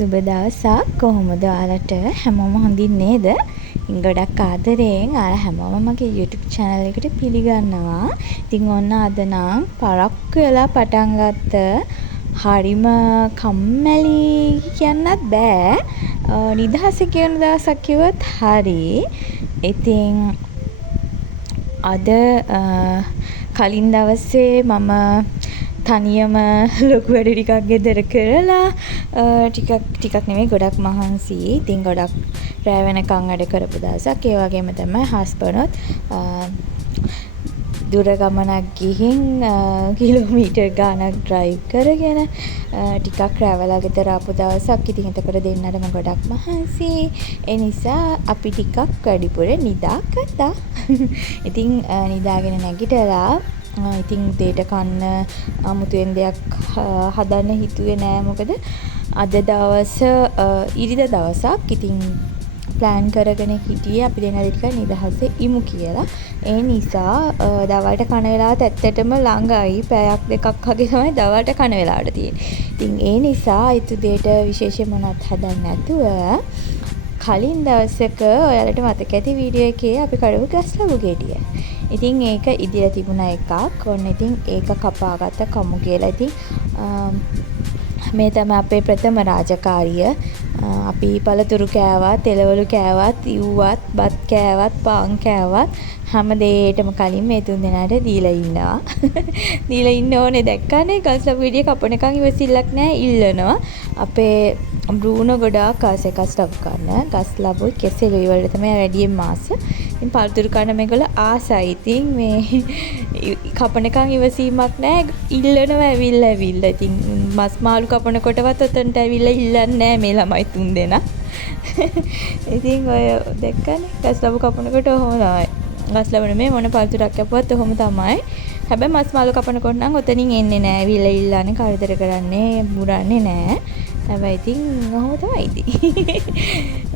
සුබ දවසක්. කොහොමද ඔයාලට හැමෝම හොඳින් නේද? ගොඩක් ආදරයෙන් ඔයාලා හැමෝම මගේ YouTube channel එකට පිළිගන්නවා. ඉතින් ඔන්න අද නම් පරක්කු වෙලා පටන් ගත්ත හරිම කම්මැලි කියන්නත් බෑ. නිදහස කියන දවසක් කිව්වොත් හරි. ඉතින් අද කලින් දවසේ මම තනියම ලොකු වැඩ ටිකක් ගෙදර කරලා ටිකක් නෙමෙයි ගොඩක් මහන්සි. ඉතින් ගොඩක් රෑ වෙනකන් වැඩ කරපු දවසක්. ඒ වගේම තමයි හස්බන්ඩ්ත් දුර ගමනක් ගිහින් කිලෝමීටර් ගාණක් ඩ්‍රයිව් කරගෙන ටිකක් රැවලා ගෙදර ආපු දවසක්. ඉතින් එතකොට දෙන්නටම ගොඩක් මහන්සි. ඒ නිසා අපි ටිකක් වැඩිපුර නිදාගත්තා. ඉතින් නිදාගෙන නැගිටලා ඉතින් උදේට කන්න අමුතුවෙන් දෙයක් හදන්න හිතුවේ නෑ. මොකද අද දවස ඉරිදා දවසක්. ඉතින් ප්ලෑන් කරගෙන හිටියේ අපි දෙන්නා ටික නිදහසේ ඉමු කියලා. ඒ නිසා දවල්ට කන වෙලාවත් ඇත්තටම ළඟයි. පැයක් දෙකක් වගේ තමයි දවල්ට කන වෙලාවට තියෙන්නේ. ඉතින් ඒ නිසා ඊට උදේට විශේෂ මොනවත් හදන්න නැතුව කලින් දවසක ඔයාලට මතක ඇති වීඩියෝ එකේ අපි කඩපු ගස් ලැබු ගෙඩිය. ඉතින් ඒක ඉදිරිය තිබුණ එකක්. ඔන්න ඉතින් ඒක කපාගත්ත කමු කියලා. ඉතින් මේ තමයි අපේ ප්‍රථම රාජකාරිය. අපි පළතුරු කෑවත්, එළවලු කෑවත්, ඉව්වත්, බත් කෑවත්, පාන් කෑවත් හැම දෙයකටම කලින් මේ තුන් දෙනාට දීලා ඉන්නවා. දීලා ඉන්න ඕනේ. දැක්කනේ ගස් ලැබු ගෙඩිය කපනකම් ඉවසිල්ලක් නැහැ, ඉල්ලනවා. අපේ බ්‍රූනෝ ගොඩාක් ආසයි ගස් ලැබු කන්න. ගස් ලැබු කෙසෙලුයි වලට තමයි වැඩියෙන් මාස. ඉතින් පළතුරු කන්න මේගොල්ලෝ ආසයි. ඉතින් මේ කපනකම් ඉවසීමක් නැහැ. ඉල්ලනවා ඇවිල්ලා. ඉතින් මස් මාළු කපනකොටවත් ඔතනට ඇවිල්ලා ඉල්ලන්නේ නැහැ මේ ළමයි තුන් දෙනා. ඉතින් ඔය දැක්කනේ ගස් ලැබු කපනකොට ඔහොම තමයි. ගස් ලැබුණ මේ මොන පළතුරක් කැපුවත් ඔහොම තමයි. හැබැයි මස් මාළු කපනකොට නම් ඔතනින් එන්නේ නැහැ. ඇවිල්ලා ඉල්ලන්නේ කරදර කරන්නේ මුරන්නේ නැහැ. හැබැයි ඉතින් ඔහොම තමයි ඉතින්.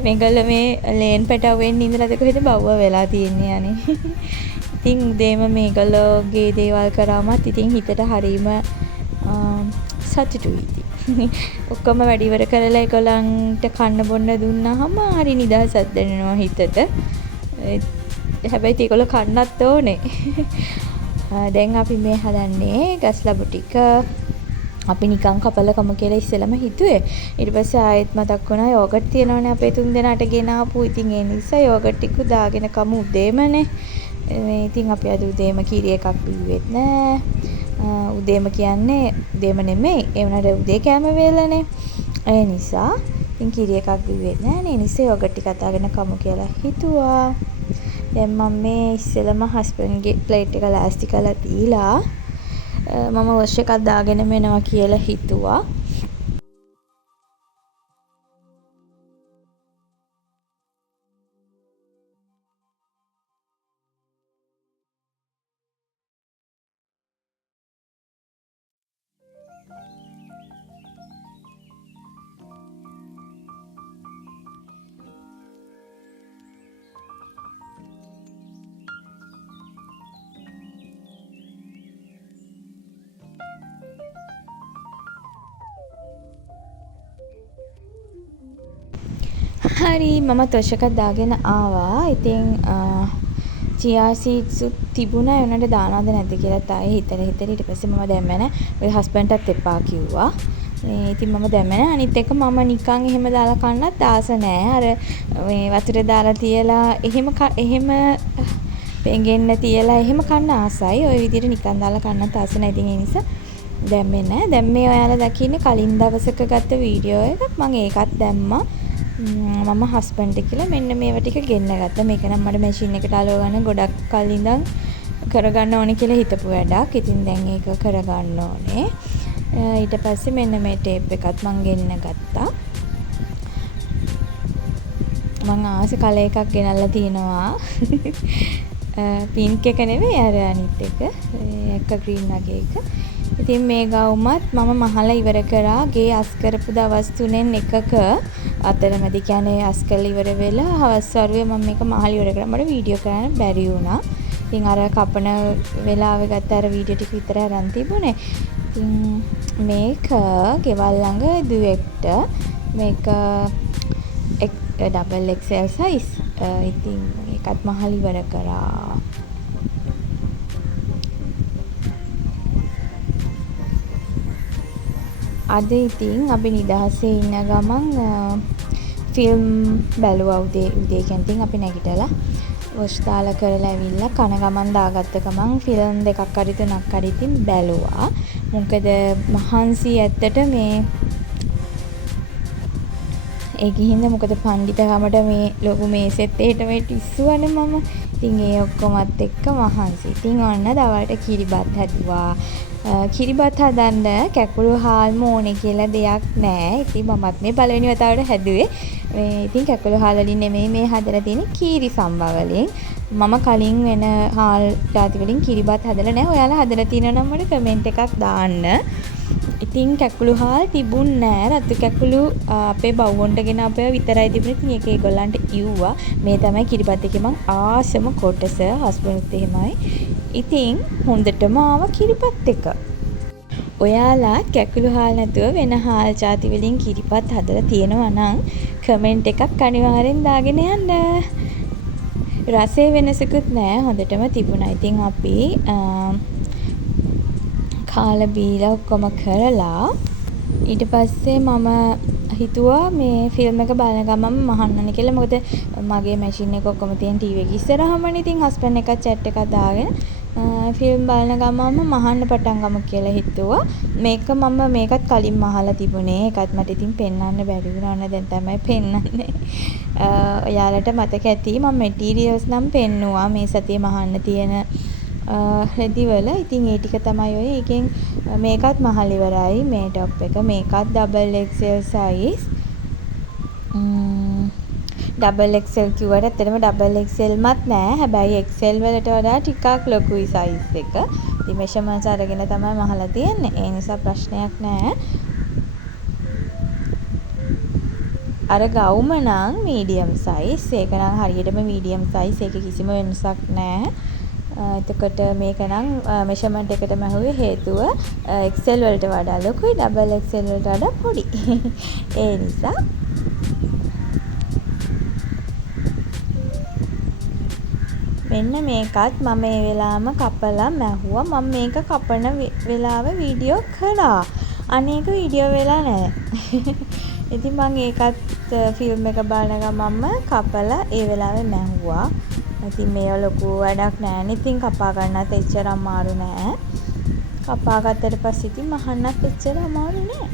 මේගොල්ලෝ මේ ලේන් පැටවෙන් ඉඳලාද කොහෙද බව්ව වෙලා තියන්නේ අනේ. ඉතින් උදේම මේගොල්ලෝගේ දේවල් කරාමත් ඉතින් හිතට හරීම සතුටුයි ඉතින්. ඔක්කොම වැඩ ඉවර කරලා ඒගොල්ලන්ට කන්න බොන්න දුන්නාම හරි නිදහසක් දැනෙනවා හිතට. හැබැයි ඒගොල්ලෝ කන්නත් ඕනේ. දැන් අපි මේ හදන්නේ ගස් ලැබු ටික අපි නිකන් කපලා කම කියලා ඉස්සෙල්ලම හිතුවේ. ඊට පස්සේ ආයෙත් මතක් වුණා යෝගට් තියෙනවනේ අපේ තුන් දෙනාට ගෙනාපු. ඉතින් ඒ නිසා යෝගට් ටික දාගෙන කමු උදේමනේ. මේ ඉතින් අපි අද උදේම කිරි එකක් බිව්වෙත් නෑ. උදේම කියන්නේ උදේම නෙමෙයි. ඒ වුණාට උදේ කෑම වේලනේ. ඒ නිසා ඉතින් කිරි එකක් බිව්වෙත් නෑ. ඒ නිසා යෝගට් ටික අතාගෙන කමු කියලා හිතුවා. දැන් මම මේ ඉස්සෙල්ලම හස්බන්ඩ්ගේ ප්ලේට් එක ලෑස්ති කරලා දීලා මම වොෂ් එකක් දාගෙන මෙනවා කියලා හිතුවා. හරි මම තොෂ එකක් දාගෙන ආවා. ඉතින් චියා සීඩ්ස් තිබුණා. ඒ උනට දානවද නැද්ද කියලා තායි හිතලා ඊට පස්සේ මම දැම්මේ නැහැ. ඔය හස්බන්ඩ්ටත් එපා කිව්වා. ඉතින් මම දැම්මේ නැහැ. අනිත් එක මම නිකන් එහෙම දාලා කන්නත් ආස නැහැ. අර මේ වතුර දාලා තියලා එහෙම පෙඟෙන්න තියලා එහෙම කන්න ආසයි. ওই විදිහට නිකන් දාලා කන්නත් ආස නැහැ. ඉතින් ඒ නිසා දැම්මේ නැහැ. දැන් මේ ඔයාලා දකින්නේ කලින් දවසක ගත්ත වීඩියෝ එකක්. මම ඒකත් දැම්මා. මම හස්බන්ඩ් කියලා මෙන්න මේවා ටික ගෙන්න ගත්තා. මේක නම් මට මැෂින් එකට අලව ගන්න ගොඩක් කල් ඉඳන් කරගන්න ඕනේ කියලා හිතපු වැඩක්. ඉතින් දැන් ඒක කරගන්න ඕනේ. ඊට පස්සේ මෙන්න මේ ටේප් එකත් මම ගෙන්න ගත්තා. මම ආසෙ කලර් එකක් ගෙනල්ලා තිනවා. පින්ක් එක නෙවෙයි අර අනිත් එක ග්‍රීන් වගේ එක. ඉතින් මේ ගවුමත් මම මහලා ඉවර කරා. ගේ අස් කරපු දවස් 3න් එකක අතරමැදි කියන්නේ අස් කරලා ඉවර වෙලා හවස් වරුවේ මම මේක මහලා ඉවර කරා. මට වීඩියෝ කරන්න බැරි වුණා. ඉතින් අර කපන වෙලාවේ ගත්ත අර වීඩියෝ ටික විතරයි අරන් තිබුණේ. ඉතින් මේක ගෙවල් ළඟ දුවෙක්ට මේක ඩබල් XL සයිස්. ඉතින් ඒකත් මහල් ඉවර කරා. අද ඉතින් අපි නිදහසේ ඉන්න ගමන් ෆිල්ම් බැලුවා උදේ කැන්තින් අපි නැගිටලා වොෂ් දාලා කරලා ඇවිල්ලා කන ගමන් දාගත්ත ගමන් ෆිල්ම් දෙකක් හරි තුනක් හරි ඉතින් බැලුවා. මොකද මහන්සි ඇත්තට මේ ඒ ගිහින්ද මොකද පණ්ඩිතකමට මේ ලොකු මේසෙත් එහෙට මෙහෙට ඉස්සුවනේ මම. ඉතින් ඒ ඔක්කොමත් එක්ක මහන්සි. ඉතින් ඔන්න දවල්ට කිරිබත් හැදුවා. කිරිබත් හදන්න කැකුළු හාල්ම ඕනේ කියලා දෙයක් නැහැ. ඉතින් මමත් මේ පළවෙනි වතාවට හැදුවේ. ඉතින් කැකුළු හාල් වලින් නෙමෙයි මේ හදලා තියෙන්නේ කීරි සම්බා වලින්. මම කලින් වෙන හාල් ಜಾති වලින් කිරිබත් හදලා නැහැ. ඔයාලා හදලා තියෙනවා නම් මට කමෙන්ට් එකක් දාන්න. ඉතින් කැකුළු හාල් තිබුණ නෑ. රතු කැකුළු අපේ බවුන්ට ගෙන අපේ විතරයි තිබුණේ. ඉතින් ඒක ඒගොල්ලන්ට ඉව්වා. මේ තමයි කිරිබත් එකේ මං ආසම කොටස. හස්බන්ඩ්ත් එහෙමයි. ඉතින් හොඳටම ආවා කිරිබත් එක. ඔයාලා කැකුළු හාල් නැතුව වෙන හාල් ಜಾති වලින් කිරිබත් හදලා තියෙනවා නම් කමෙන්ට් එකක් අනිවාර්යෙන් දාගෙන යන්න. රසයේ වෙනසකුත් නෑ. හොඳටම තිබුණා. ඉතින් අපි කාලා බීලා ඔක්කොම කරලා ඊට පස්සේ මම හිතුවා මේ ෆිල්ම් එක බලන ගමන් මහන්නනේ කියලා. මොකද මගේ මැෂින් එක ඔක්කොම තියෙන ටීවී එක ඉස්සරහමනේ. ඉතින් හස්බන්ඩ් එකත් chat එකක් දාගෙන ෆිල්ම් බලන ගමන්ම මහන්න පටන් ගමු කියලා හිතුවා. මේකත් කලින් මහලා තිබුණේ. ඒකත් මට ඉතින් පෙන්වන්න බැරි වුණා. දැන් තමයි පෙන්වන්නේ. ඔයාලට මතක ඇති මම මැටීරියල්ස් නම් පෙන්නුවා මේ සතියේ මහන්න තියෙන රෙදිවල. ඉතින් ඒ ටික තමයි ඔය. ඒකෙන් මේකත් මහල් ඉවරයි. මේ টොප් එක මේකත් double XL size. Double XL කිව්වට ඇත්තටම ඩබල් XL මත් නෑ. හැබැයි XL වලට වඩා ටිකක් ලොකුයි සයිස් එක. ඉතින් මෙෂර්මන්ට්ස් අරගෙන තමයි මහලා තියෙන්නේ. ඒ නිසා ප්‍රශ්නයක් නෑ. අර ගවුම නම් මීඩියම් සයිස්. ඒක නම් හරියටම මීඩියම් සයිස්. ඒක කිසිම වෙනසක් නෑ. එතකොට මේක නම් මෙෂර්මන්ට් එකටම ඇහුවේ. හේතුව XL වලට වඩා ලොකුයි ඩබල් XL වලට වඩා පොඩි. ඒ නිසා මෙන්න මේකත් මම මේ වෙලාවම කපලා මැහුවා. මම මේක කපන වෙලාව වීඩියෝ කළා. අනේක වීඩියෝ වෙලා නැහැ. ඉතින් මම ඒකත් ෆිල්ම් එක බලන ගමන්ම කපලා ඒ වෙලාවේ මැහුවා. ඉතින් මේව ලොකු වැඩක් නෑනේ. ඉතින් කපා ගන්නත් එච්චර අමාරු නෑ. කපා ගත්තට පස්සේ ඉතින් මහන්නත් එච්චර අමාරු නෑ.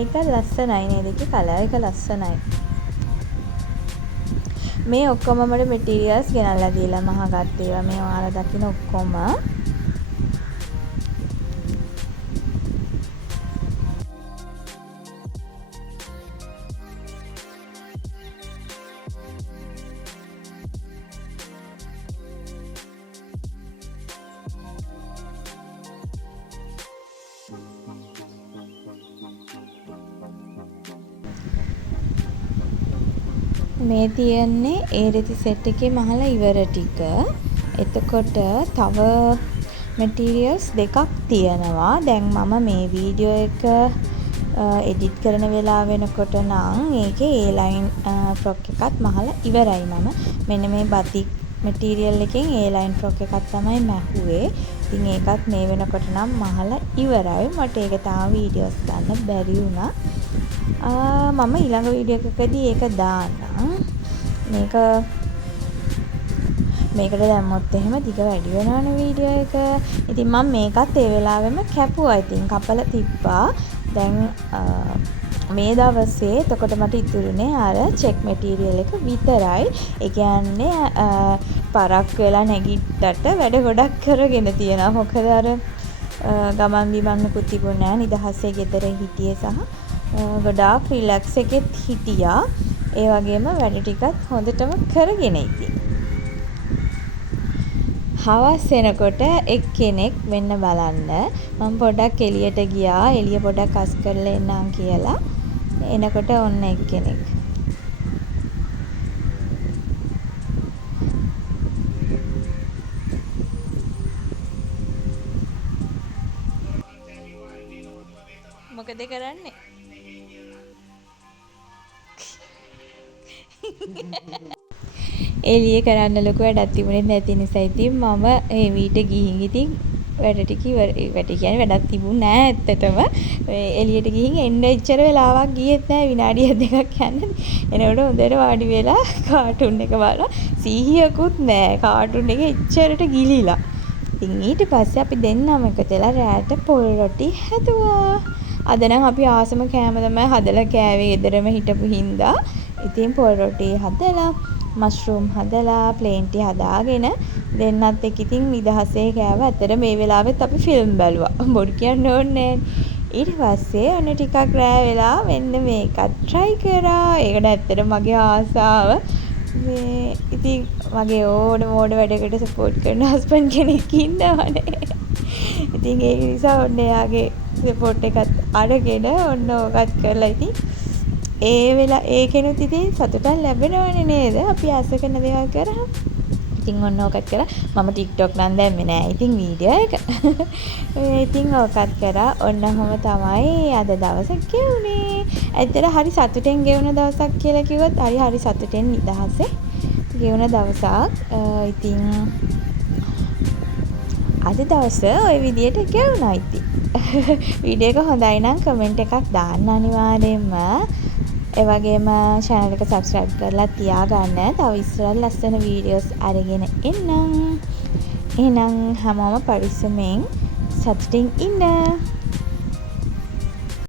ඒක ලස්සනයි නේද? ඒකේ කලර් එක ලස්සනයි. මේ ඔක්කොම මට මැටීරියල්ස් ගෙනල්ලා දීලා මහගත්ත ඒවා. මේ ඔයාලා දකින්න ඔක්කොම මේ තියෙන්නේ ඒ රෙදි සෙට් එකේ මහලා ඉවර ටික. එතකොට තව මැටීරියල්ස් දෙකක් තියෙනවා. දැන් මම මේ වීඩියෝ එක එඩිට් කරන වෙලාව වෙනකොට නම් ඒකේ A-line ෆ්‍රොක් එකත් මහලා ඉවරයි. මම මෙන්න මේ බතික් මැටීරියල් එකෙන් A-line ෆ්‍රොක් එකක් තමයි මැහුවේ. ඉතින් ඒකත් මේ වෙනකොට නම් මහලා ඉවරයි. මට ඒක තාම වීඩියෝස් ගන්න බැරි වුණා. මම ඊළඟ වීඩියෝ එකකදී ඒක දාන්නම්. මේකට දැම්මොත් එහෙම දිග වැඩි වෙනවනේ වීඩියෝ එක. ඉතින් මම මේකත් ඒ වෙලාවෙම කැපුවා. ඉතින් කපලා තිබ්බා. දැන් මේ දවසේ එතකොට මට ඉතුරුනේ අර චෙක් මැටීරියල් එක විතරයි. ඒ කියන්නේ පරක් වෙලා නැගිට්ටට වැඩ ගොඩක් කරගෙන තියෙනවා. මොකද අර ගමන් බිමන්කුත් තිබුණේ නැහැ. නිදහසේ ගෙදර හිටියේ සහ ගොඩාක් රිලැක්ස් එකෙත් හිටියා. ඒ වගේම වැඩ ටිකත් හොඳටම කරගෙන ඉතින්. හවස් වෙනකොට එක්කෙනෙක් මෙන්න බලන්න මම පොඩ්ඩක් එළියට ගියා. එළිය පොඩ්ඩක් අස් කරලා එන්නම් කියලා. එනකොට ඔන්න එක්කෙනෙක්. මොකද කරන්නේ? එළියේ කරන්න ලොකු වැඩක් තිබුණේ නැති නිසා ඉතින් මම එමීට ගිහින් ඉතින් වැඩ ටික වැඩ කියන්නේ වැඩක් තිබුණ නෑ ඇත්තටම. එළියට ගිහින් එන්න එච්චර වෙලාවක් ගියෙත් නෑ විනාඩියක් දෙකක් යන්න. එනකොට හොඳට වාඩි වෙලා කාටුන් එක බලලා සීහියකුත් නෑ. කාටුන් එක එච්චරට ගිලිලා. ඉතින් ඊට පස්සේ අපි දෙන්නම එකතු වෙලා රෑට පොල් රොටි හැදුවා. අද නම් අපි ආසම කෑම තමයි හදලා කෑවේ ගෙදරම හිටපු හින්දා. ඉතින් පොල් රොටි හදලා මෂ්රූම් හදලා ප්ලේන් ටී හදාගෙන දෙන්නත් එක්ක ඉතින් නිදහසේ කෑවා. ඇත්තට මේ වෙලාවෙත් අපි ෆිල්ම් බැලුවා. බොරු කියන්න ඕනේ නෑනේ. ඊට පස්සේ ඔන්න ටිකක් රෑ වෙලා මෙන්න මේකත් try කරා. ඒකට ඇත්තට මගේ ආසාව ඉතින් මගේ ඕන වැඩකට සපෝට් කරන හස්බන්ඩ් කෙනෙක් ඉන්නවනේ. ඉතින් ඒක නිසා ඔන්න එයාගේ සපෝට් එකත් අරගෙන ඔන්න ඕකත් කරලා ඉතින් ඒකෙනුත් ඉතින් සතුටක් ලැබෙනවනේ නේද? අපි ආස කරන දේවල් කරාම. ඉතින් ඔන්න ඕකත් කරා. මම TikTok නම් දැම්මේ නෑ. ඉතින් වීඩියෝ එක. ඉතින් ඕකත් කරා. ඔන්නම තමයි අද දවස ගෙවුනේ. ඇත්තට හරි සතුටෙන් ගෙවුන දවසක් කියලා කිව්වොත් හරි සතුටෙන් නිදහසේ ගෙවුන දවසක්. ඉතින් අද දවස ওই විදියට ගෙවුණා ඉතින්. වීඩියෝ එක හොඳයි නම් කමෙන්ට් එකක් දාන්න අනිවාර්යයෙන්ම. ඒ වගේම channel එක subscribe කරලා තියාගන්න. තව ඉස්සරහ ලස්සන වීඩියෝස් අරගෙන එන්නම්. එහෙනම් හැමෝම පරිස්සමෙන් සතුටින් ඉන්න.